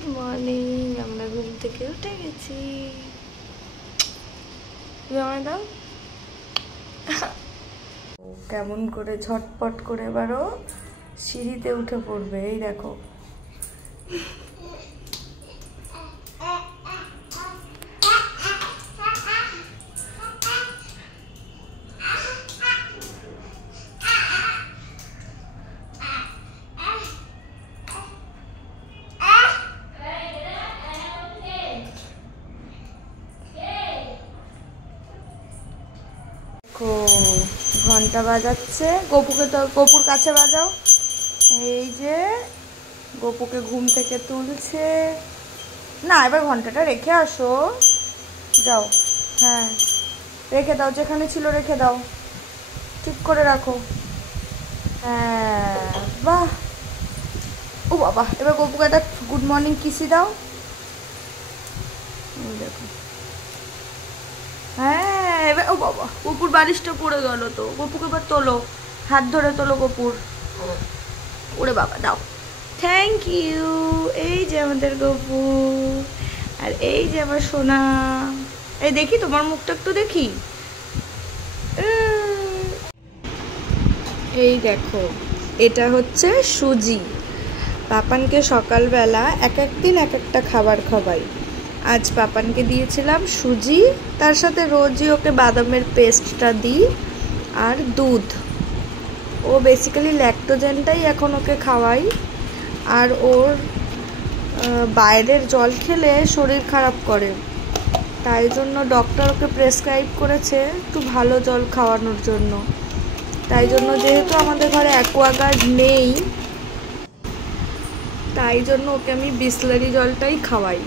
Good morning. আমরা ঘুম থেকে উঠে গেছি। জামাই দাও। কেমন করে ঝটপট করে এবারও সিঁড়িতে উঠে পড়বে। এই দেখো ঘন্টা বাজাচ্ছে। গপুকে তো গপুর কাছে বাজাও। এই যে গপুকে ঘুম থেকে তুলছে না, এবার ঘন্টাটা রেখে আসো। যাও, হ্যাঁ রেখে দাও, যেখানে ছিল রেখে দাও, ঠিক করে রাখো। হ্যাঁ বাহ। ও বাবা, এবার গপুকে একটা গুড মর্নিং কিসি দাও। দেখো, হ্যাঁ এবার ও বাবা, গপুর বালিশটা পড়ে গেল তো। গপুকে এবার তোলো, হাত ধরে তোলো গপুর। ওরে বাবা, দাও, থ্যাংক ইউ। এই যে আমাদের গপু, আর এই যে আমার সোনা। এই দেখি তোমার মুখটা একটু দেখি। এই দেখো, এটা হচ্ছে সুজি। পাপানকে সকালবেলা এক একদিন এক একটা খাবার খাওয়াই। আজ পাপানকে দিয়েছিলাম সুজি, তার সাথে রোজই ওকে বাদামের পেস্টটা দিই আর দুধ। ও বেসিক্যালি ল্যাকটোজেনটাই এখন ওকে খাওয়াই। আর ওর বাইরের জল খেলে শরীর খারাপ করে, তাই জন্য ডক্টর ওকে প্রেসক্রাইব করেছে একটু ভালো জল খাওয়ানোর জন্য। তাই জন্য যেহেতু আমাদের ঘরে অ্যাকোয়াগার্ড নেই, তাই জন্য ওকে আমি বিসলারি জলটাই খাওয়াই।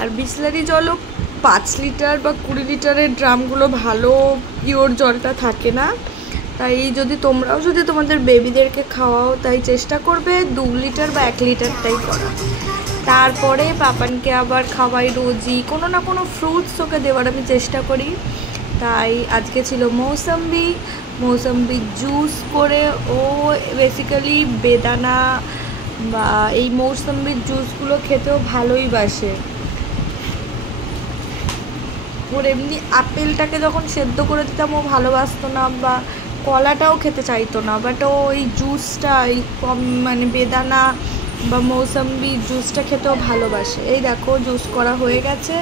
আর বিসলারি জলও 5 লিটার বা 20 লিটারের ড্রামগুলো ভালো পিওর জলটা থাকে না। তাই যদি তোমরাও যদি তোমাদের বেবিদেরকে খাওয়াও, তাই চেষ্টা করবে 2 লিটার বা 1 লিটারটাই করা। তারপরে পাপানকে আবার খাওয়াই রোজই কোনো না কোনো ফ্রুটস ওকে দেওয়ার আমি চেষ্টা করি। তাই আজকে ছিল মৌসম্বি জুস করে। ও বেসিক্যালি বেদানা বা এই মৌসম্বির জুসগুলো খেতেও ভালোই বাসে। ওর এমনি আপেলটাকে যখন সেদ্ধ করে দিতাম ও ভালোবাসতো না, বা কলাটাও খেতে চাইতো না, বাট ও ওই জুসটা, এই মানে বেদানা বা মৌসম্বি জুসটা খেতেও ভালোবাসে। এই দেখো জুস করা হয়ে গেছে,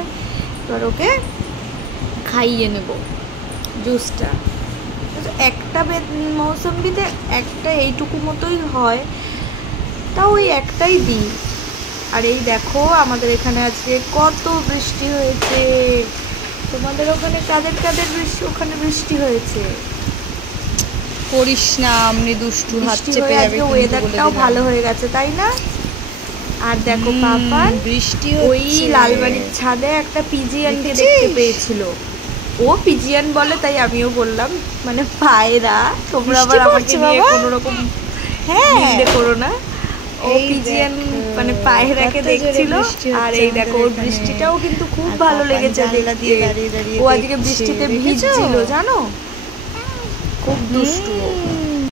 এবার ওকে খাইয়ে নেব জুসটা। একটা মৌসম্বিতে একটা এইটুকু মতোই হয়, তাও ওই একটাই দিই। আর এই দেখো আমাদের এখানে আজকে কত বৃষ্টি হয়েছে। তোমাদের ওখানে কাদের কাদের বৃষ্টি, ওখানে বৃষ্টি হয়েছে? করিস না আমনি দুষ্টু, হাত চেপে যাবে। ওয়েদারটাও ভালো হয়ে গেছে, তাই না? আর দেখো পাপান বৃষ্টি ওই লালবাড়ির ছাদে একটা পিজিয়ানকে দেখতে পেয়েছিল। ও পিজিয়ান বলে, তাই আমিও বললাম, মানে পায়রা। তোমরা আবার আমাকে নিয়ে কোনো রকম নিন্দে করো না। ও পিজিয়ান মানে পায়রাকে দেখছিল। আর এই দেখো ওর বৃষ্টিটাও কিন্তু খুব ভালো লেগেছে দেখতে। ও আজকে বৃষ্টিতে ভিজছিল জানো, খুব দুষ্টু।